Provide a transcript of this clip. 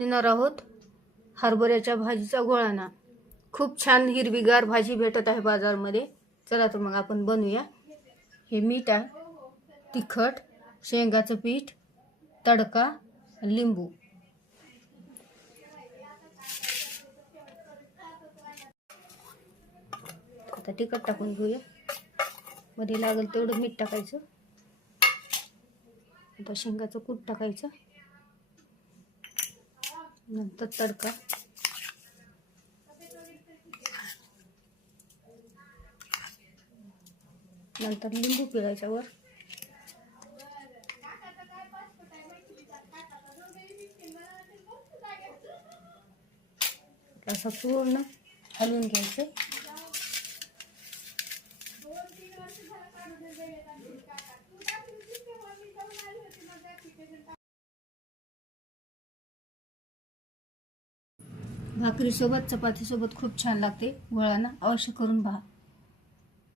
बनवणार आहोत हरभऱ्याच्या भाजीचा गोळाना। खूप छान हिरवीगार भाजी भेटत आहे बाजारमध्ये। चला तर मग आपण बनवूया। हे मीठ आहे, तिखट, शेंगाचं पीठ, तडका, लिंबू। आता तिखट टाकून घेऊया, मध्ये लागेल तेवढं मीठ टाकायचं। आता शेंगाचं कूट टाकायचं, नंतर तडका, नंतर लिंबू पिळायचा वर। असं पूर्ण हलवून घ्यायचं। भाकरी सोबत चपाती सोबत खूप छान लागते गोळाना। अवश्य करून पहा।